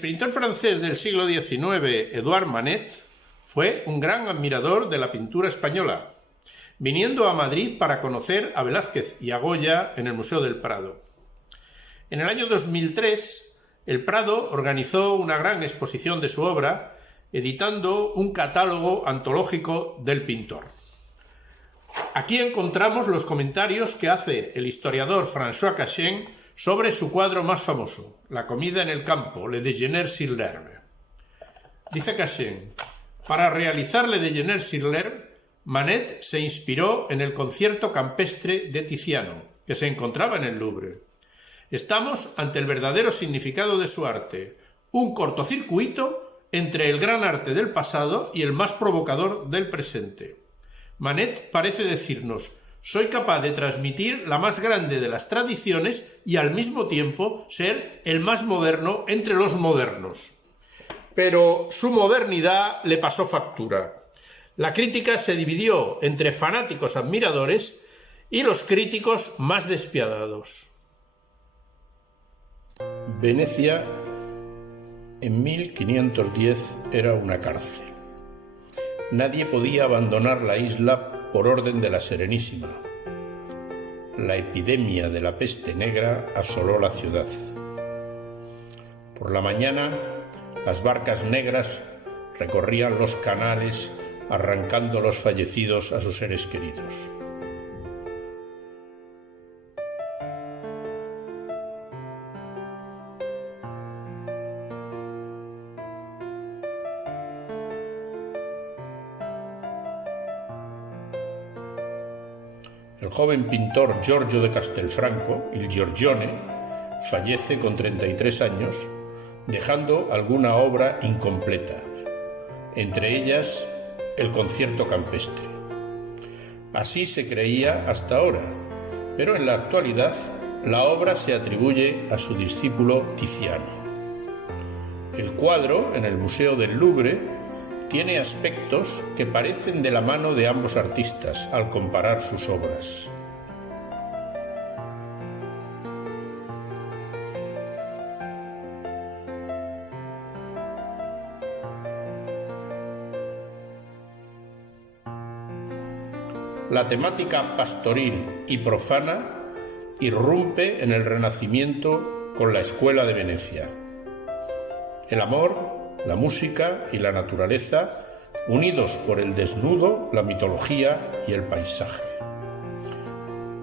pintor francés del siglo XIX, Edouard Manet, fue un gran admirador de la pintura española, viniendo a Madrid para conocer a Velázquez y a Goya en el Museo del Prado. En el año 2003, el Prado organizó una gran exposición de su obra, editando un catálogo antológico del pintor. Aquí encontramos los comentarios que hace el historiador François Cachin sobre su cuadro más famoso, La comida en el campo, Le Déjeuner sur l'herbe. Dice Cachin: para realizar Le Déjeuner sur l'herbe, Manet se inspiró en el concierto campestre de Tiziano, que se encontraba en el Louvre. Estamos ante el verdadero significado de su arte, un cortocircuito entre el gran arte del pasado y el más provocador del presente. Manet parece decirnos: soy capaz de transmitir la más grande de las tradiciones y al mismo tiempo ser el más moderno entre los modernos. Pero su modernidad le pasó factura. La crítica se dividió entre fanáticos admiradores y los críticos más despiadados. Venecia en 1510 era una cárcel. Nadie podía abandonar la isla por orden de la Serenísima. La epidemia de la peste negra asoló la ciudad. Por la mañana, las barcas negras recorrían los canales arrancando los fallecidos a sus seres queridos. El joven pintor Giorgio de Castelfranco, il Giorgione, fallece con 33 años, dejando alguna obra incompleta, entre ellas el concierto campestre. Así se creía hasta ahora, pero en la actualidad la obra se atribuye a su discípulo Tiziano. El cuadro, en el Museo del Louvre, tiene aspectos que parecen de la mano de ambos artistas al comparar sus obras. La temática pastoril y profana irrumpe en el Renacimiento con la Escuela de Venecia. El amor, la música y la naturaleza, unidos por el desnudo, la mitología y el paisaje.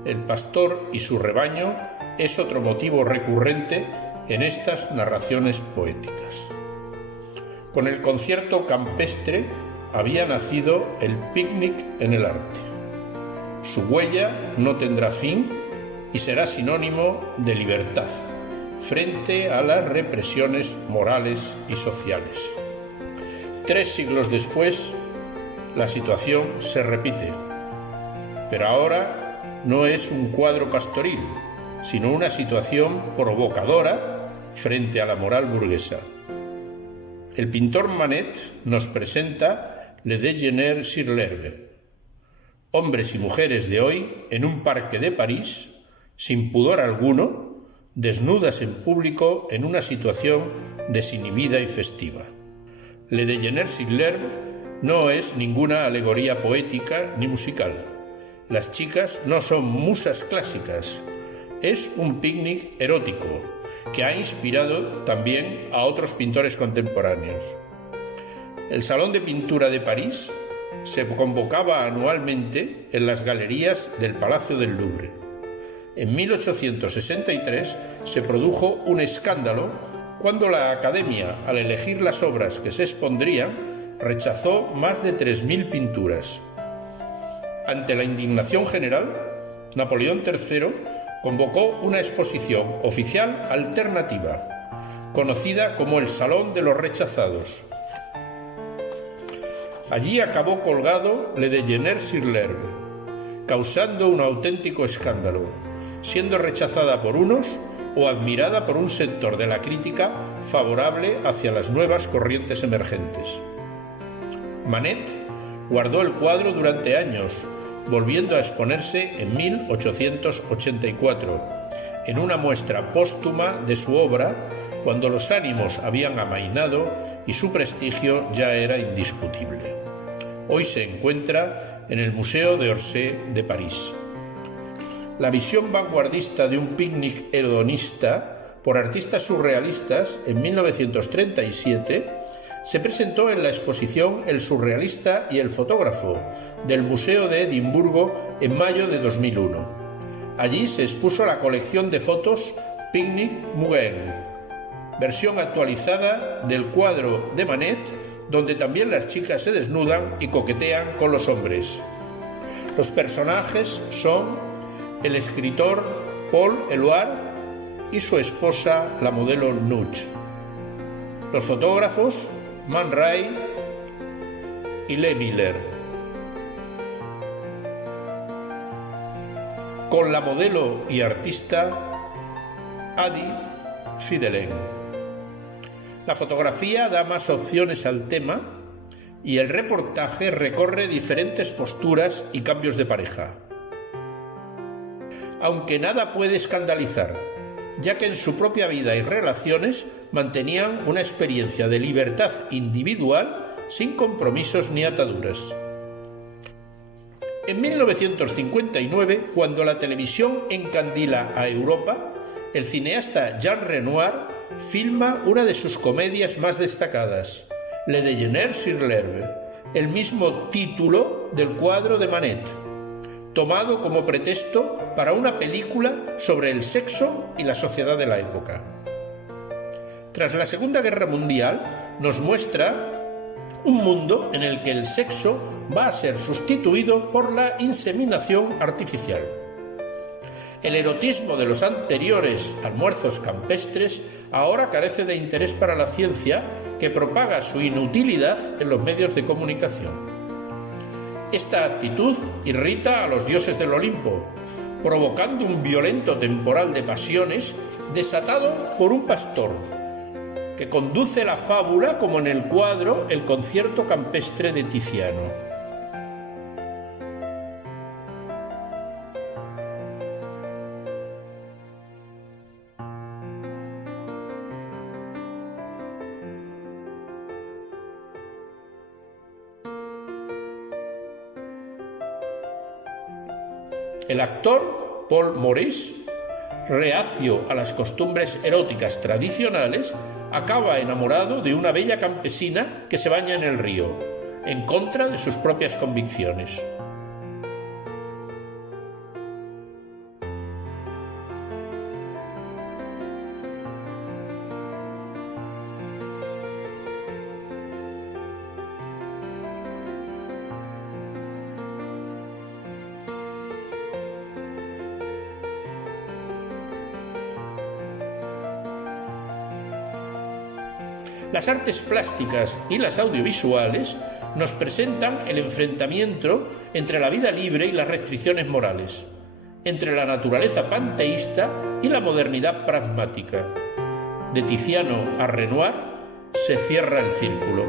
El pastor y su rebaño es otro motivo recurrente en estas narraciones poéticas. Con el concierto campestre había nacido el picnic en el arte. Su huella no tendrá fin y será sinónimo de libertad frente a las represiones morales y sociales. 3 siglos después, la situación se repite, pero ahora no es un cuadro pastoril, sino una situación provocadora frente a la moral burguesa. El pintor Manet nos presenta Le Déjeuner sur l'herbe. Hombres y mujeres de hoy en un parque de París, sin pudor alguno, desnudas en público en una situación desinhibida y festiva. Le Déjeuner sur l'herbe no es ninguna alegoría poética ni musical. Las chicas no son musas clásicas. Es un picnic erótico que ha inspirado también a otros pintores contemporáneos. El Salón de Pintura de París se convocaba anualmente en las galerías del Palacio del Louvre. En 1863 se produjo un escándalo cuando la Academia, al elegir las obras que se expondrían, rechazó más de 3.000 pinturas. Ante la indignación general, Napoleón III convocó una exposición oficial alternativa, conocida como el Salón de los Rechazados. Allí acabó colgado Le Déjeuner sur l'herbe, causando un auténtico escándalo, siendo rechazada por unos o admirada por un sector de la crítica favorable hacia las nuevas corrientes emergentes. Manet guardó el cuadro durante años, volviendo a exponerse en 1884, en una muestra póstuma de su obra cuando los ánimos habían amainado y su prestigio ya era indiscutible. Hoy se encuentra en el Museo de Orsay de París. La visión vanguardista de un picnic hedonista por artistas surrealistas en 1937 se presentó en la exposición El surrealista y el fotógrafo del Museo de Edimburgo en mayo de 2001. Allí se expuso la colección de fotos Picnic Mugen, versión actualizada del cuadro de Manet, donde también las chicas se desnudan y coquetean con los hombres. Los personajes son el escritor Paul Éluard y su esposa, la modelo Nude. Los fotógrafos Man Ray y Le Miller. Con la modelo y artista Adi Fidelen. La fotografía da más opciones al tema y el reportaje recorre diferentes posturas y cambios de pareja. Aunque nada puede escandalizar, ya que en su propia vida y relaciones mantenían una experiencia de libertad individual sin compromisos ni ataduras. En 1959, cuando la televisión encandila a Europa, el cineasta Jean Renoir filma una de sus comedias más destacadas, Le Déjeuner sur l'herbe, el mismo título del cuadro de Manet, tomado como pretexto para una película sobre el sexo y la sociedad de la época. Tras la Segunda Guerra Mundial, nos muestra un mundo en el que el sexo va a ser sustituido por la inseminación artificial. El erotismo de los anteriores almuerzos campestres ahora carece de interés para la ciencia, que propaga su inutilidad en los medios de comunicación. Esta actitud irrita a los dioses del Olimpo, provocando un violento temporal de pasiones desatado por un pastor, que conduce la fábula como en el cuadro El concierto campestre de Tiziano. El actor Paul Maurice, reacio a las costumbres eróticas tradicionales, acaba enamorado de una bella campesina que se baña en el río, en contra de sus propias convicciones. Las artes plásticas y las audiovisuales nos presentan el enfrentamiento entre la vida libre y las restricciones morales, entre la naturaleza panteísta y la modernidad pragmática. De Tiziano a Renoir se cierra el círculo.